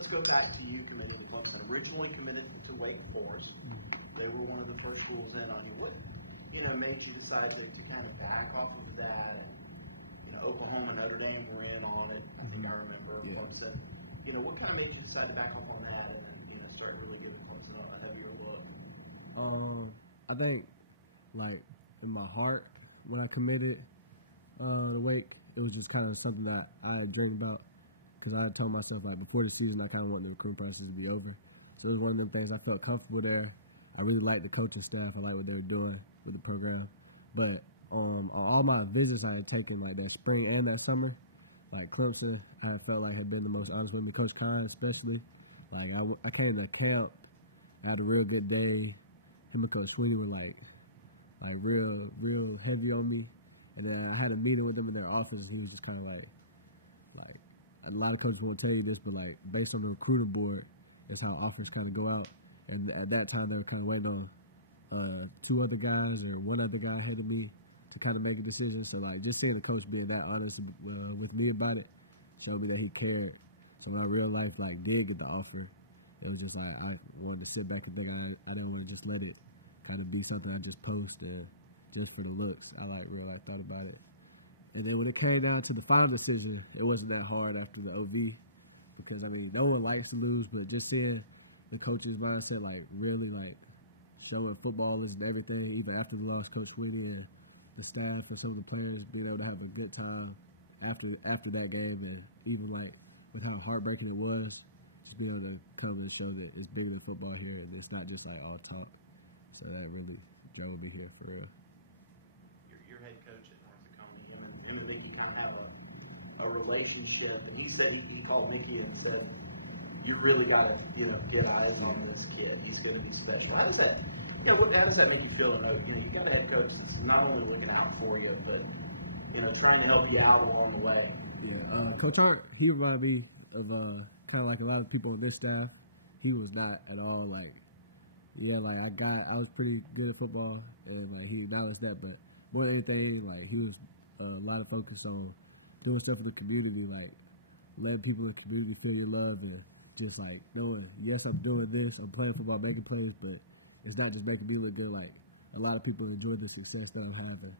let's go back to you committing to Clemson. Originally committed to Wake Forest. They were one of the first schools in on you. What, made you decide to kind of back off of that? And, Oklahoma, Notre Dame were in on it. I think I remember Clemson. What kind of made you decide to back off on that and start really giving Clemson a heavier look? I think, in my heart, when I committed to Wake, it was just kind of something that I had dreamed about. Because I had told myself, before the season, I kind of wanted the recruiting process to be over. So it was one of them things. I felt comfortable there. I really liked the coaching staff. I liked what they were doing with the program. But on all my visits I had taken, that spring and that summer, Clemson, I felt had been the most honest with me. Coach Kine, especially. I came to camp, I had a real good day. Him and Coach Sweeney were, real heavy on me. And then I had a meeting with them in their office. He was just kind of a lot of coaches won't tell you this, but based on the recruiter board, that's how offers kind of go out. And at that time, they were kind of waiting on two other guys and one other guy ahead of me to kind of make a decision. So just seeing the coach being that honest with me about it showed me that he cared. So when I real life did get the offer, it was just I wanted to sit back and think I didn't want to just let it kind of be something I just posted just for the looks. I really thought about it. And then when it came down to the final decision, it wasn't that hard after the OV because, no one likes to lose, but just seeing the coach's mindset, really, showing footballers and everything, even after the loss, Coach Sweeney and the staff and some of the players being able to have a good time after that game, and even, with how heartbreaking it was, just being able to come and show that it's bigger than football here, and it's not just, all talk. So that really drove me here for real. Your head coach at him and Mickey kind of have a relationship, and he said he called Mickey and said, "You really got to get eyes on this kid. He's going to be special." How does that? How does that make you feel? You got a head coach that's not only looking out for you, but trying to help you out along the way. Yeah, Coach Hart, he reminded me of kind of a lot of people on this staff. He was not at all I was pretty good at football, and he acknowledged that, but more than anything, he was a lot of focus on doing stuff for the community, letting people in the community feel your love, and just knowing, yes, I'm doing this, I'm playing football, making plays, but it's not just making me look good. A lot of people enjoy the success that I'm having,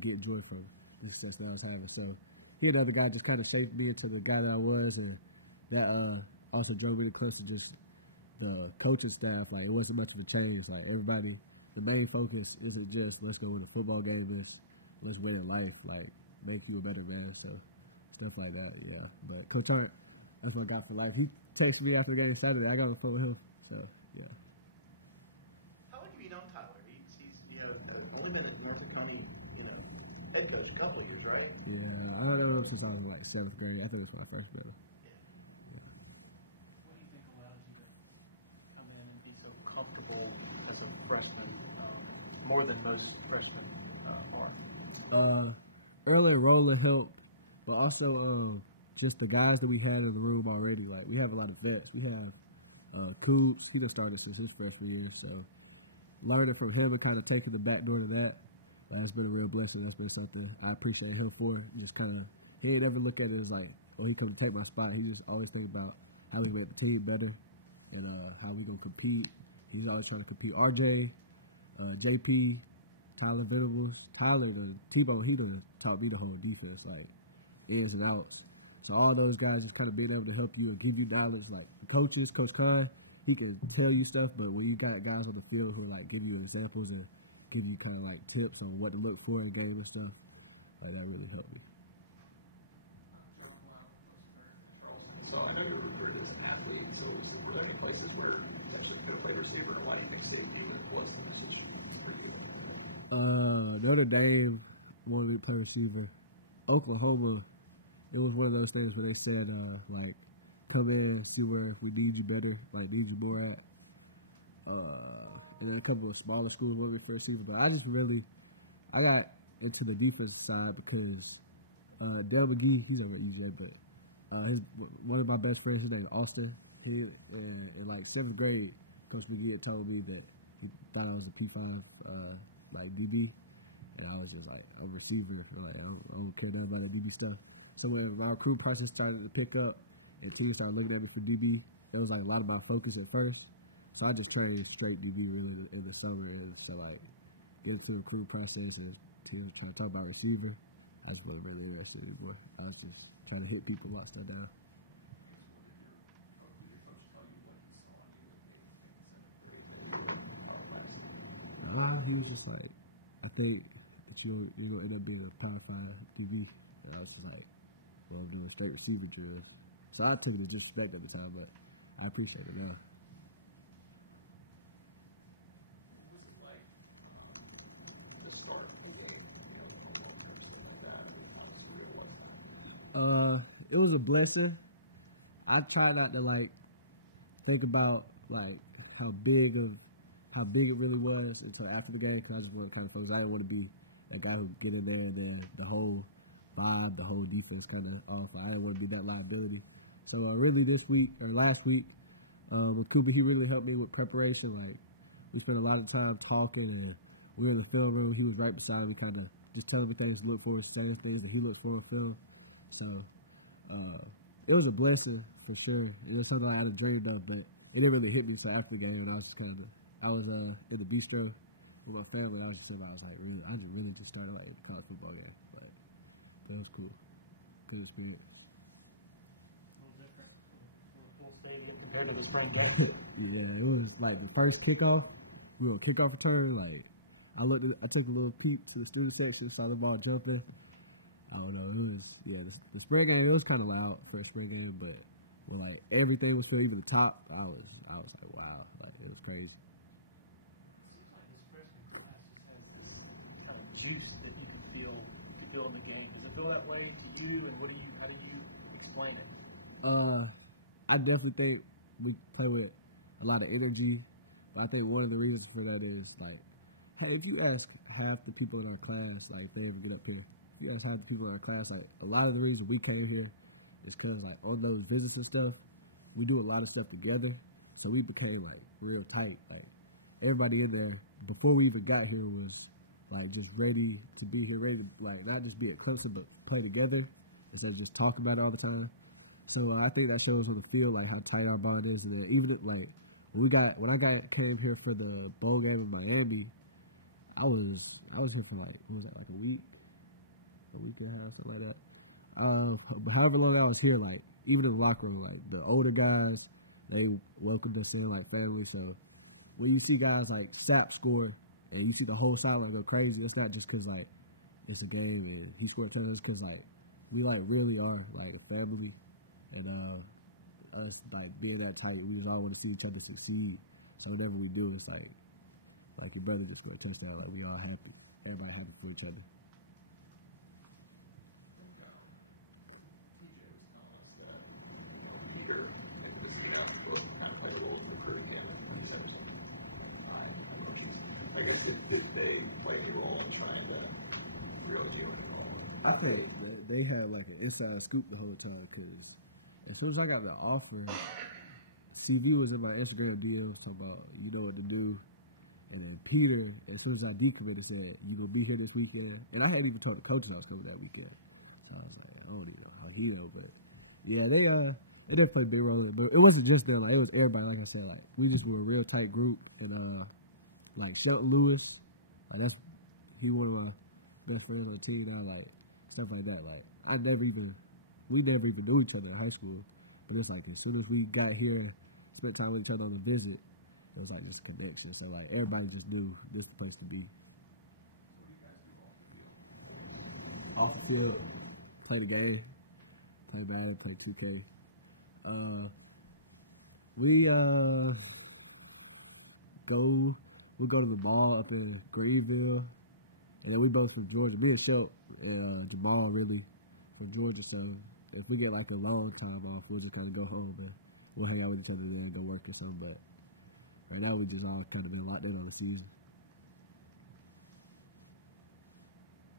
get joy from the success that I was having. So he and the other guy just kind of shaped me into the guy that I was, and that also drove me close to just the coaching staff. It wasn't much of a change. Everybody, the main focus isn't just let's go win a football game, it's let's win your life, make you a better man. So stuff like that, yeah. But Coach Hunt, that's what I got for life. He texted me after the game Saturday. I got on the phone with him. So yeah. How long have you known Tyler? He's only been at Norfolk County, head coach a couple of years, right? Yeah, I don't know since I was in seventh grade. I think it was my first grade. What do you think allows you to come in and be so comfortable as a freshman, more than most freshmen are? Early enrollment helped, but also just the guys that we had in the room already. We have a lot of vets. We have Coots. He just started since his freshman year, so learning from him and kind of taking the back door to that's been a real blessing. That's been something I appreciate him for. Just kind of, he ain't ever look at it as he come to take my spot. He just always think about how we make the team better and how we gonna compete. He's always trying to compete. RJ, JP, Tyler Venables, Tyler, T-Bone, he done taught me the whole defense, ins and outs. So all those guys just kind of being able to help you and give you knowledge. Coaches, Coach Khan, he can tell you stuff, but when you got guys on the field who give you examples and give you kind of tips on what to look for in the game and stuff, that really helped me. So I know you were recruited as an athlete, so were there any places where you actually could have played receiver, they said you was the position? Notre Dame wanted me to play receiver. Oklahoma, it was one of those things where they said, come in, see where if we need you better, need you more at. And then a couple of smaller schools wanted me for receiver, but I got into the defensive side because Dale McGee, he's on the EJ, but one of my best friends, his name is Austin. He in 7th grade, Coach McGee had told me that he thought I was a P5 DB, and I was just I'm a receiver. I don't care nothing about the DB stuff. So when my recruit process started to pick up, and teams started looking at it for DB. It was like a lot of my focus at first. So I just trained straight DB really in the summer. And so like get to the recruit process and teams trying to talk about receiver. I just wasn't really interested anymore. I was just trying to hit people, lock stuff down. He was just like, I think that you're going to end up being a Power 5 DB. And I was just like, well, I'm doing straight receiver drills. So I took it as disrespect at the time, but I appreciate it now. It was a blessing. I try not to like think about like how big it really was until after the game, because I just want to kind of focus. I didn't want to be that guy who get in there and then the whole vibe, the whole defense kind of off. I didn't want to be that liability. So really this week or last week with Cooper, he really helped me with preparation. Like we spent a lot of time talking, and we were in the film room. He was right beside me, kind of just telling me things to look for, saying things that he looks for in film. So it was a blessing for sure. It was something I had a dream of, but it didn't really hit me until after the game. And I was just kind of, I was in the bistro with my family. I was just like, I really just started like a college football game. But that was cool. Good experience. A little different. Full stadium compared to the spring game. Yeah, it was like the first kickoff. We were on kickoff return. Like I took a little peek to the student section, saw the ball jumping. I don't know. It was the spring game. It was kind of loud for a spring game, but when like everything was filled, even the top, I was like, wow, like it was crazy. Seems like this freshman class just has this kind of juice that you can feel in the game. Does it feel that way to you? And how do you explain it? I definitely think we play with a lot of energy. But I think one of the reasons for that is like, hey, if you ask half the people in our class, like they ever get up here. You guys have the people in our class, like a lot of the reason we came here is because like on those visits and stuff, we do a lot of stuff together. So we became like real tight. Like everybody in there before we even got here was like just ready to be here, ready to like not just be at Clemson but play together instead of just talk about it all the time. So I think that shows on the field like how tight our bond is. And then even if, like when I came here for the bowl game in Miami, I was here for like what was that, like a week and a half, something like that. But however long I was here, like even in the locker room, like the older guys, they welcomed us in like family. So when you see guys like Sapp score and you see the whole sideline go crazy, it's not just because like it's a game and he scored 10, it's because like we like really are like a family, and us like being that tight, we just all want to see each other succeed. So whatever we do, it's like your brother gets a touchdown, like we all happy, everybody happy for each other. I think they had like an inside scoop the whole time, because as soon as I got the offer, CV was in my Instagram DMs talking about you know what to do, and then Peter, as soon as I decommitted, said you gonna be here this weekend, and I hadn't even told the coaches I was coming that weekend, so I was like, I don't even know how he know, but yeah, they did play a big role, but it wasn't just them, like it was everybody. Like I said, like we just were a real tight group, and like Shelton Lewis, he one of my best friends on the team now, like stuff like that. Like we never even knew each other in high school, but it's like as soon as we got here, spent time with each other on the visit, it was like just a connection. So like everybody just knew this was the place to be. Off the field, play the game, play Madden, play 2K. We go to the mall up in Greenville, and then we both from Georgia. Me and Shelt and Jamal really from Georgia, so if we get like a long time off, we'll just kind of go home and we'll hang out with each other and go work or something. But right now we just all kind of been locked in on the season.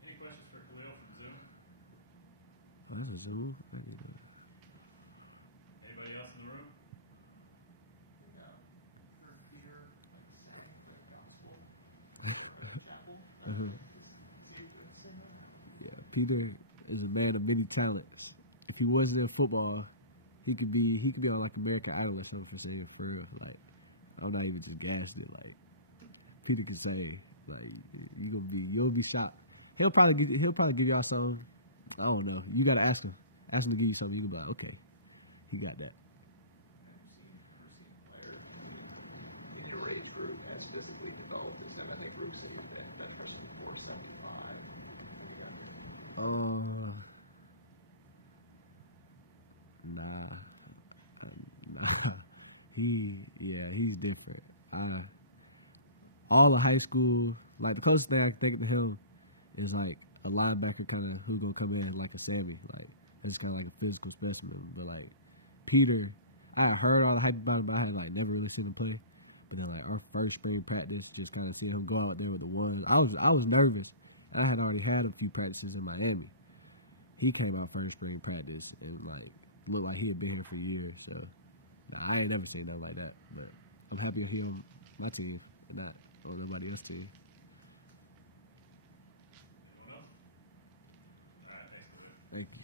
Any questions for Khalil from Zoom? Oh, that's a Zoom? Anybody else in the room? Yeah, Peter is a man of many talents. If he wasn't in football, he could be on like American Idol or something for real. Like, I'm not even just gassing it. Like, Peter can say, like, you'll be shocked. He'll probably give y'all something. I don't know. You gotta ask him. Ask him to give you something. You'll be like, okay, he got that. In your age group, as physically developed as MMA groups, that person 475. Nah. He's different. All of high school, like the closest thing I can think to him is like a linebacker kind of who's gonna come in like a Sammy, like it's kind of like a physical specimen. But like Peter, I heard all the hype about him, but I had like never really seen him play. But then like our first spring practice, just kind of seeing him go out there with the ones, I was nervous. I had already had a few practices in Miami. He came out first spring practice and like looked like he had been here for years. So I ain't never seen nothing like that. But I'm happy to hear him my team and not on nobody else's team. Anyone else? All right, thanks for that. Thank you.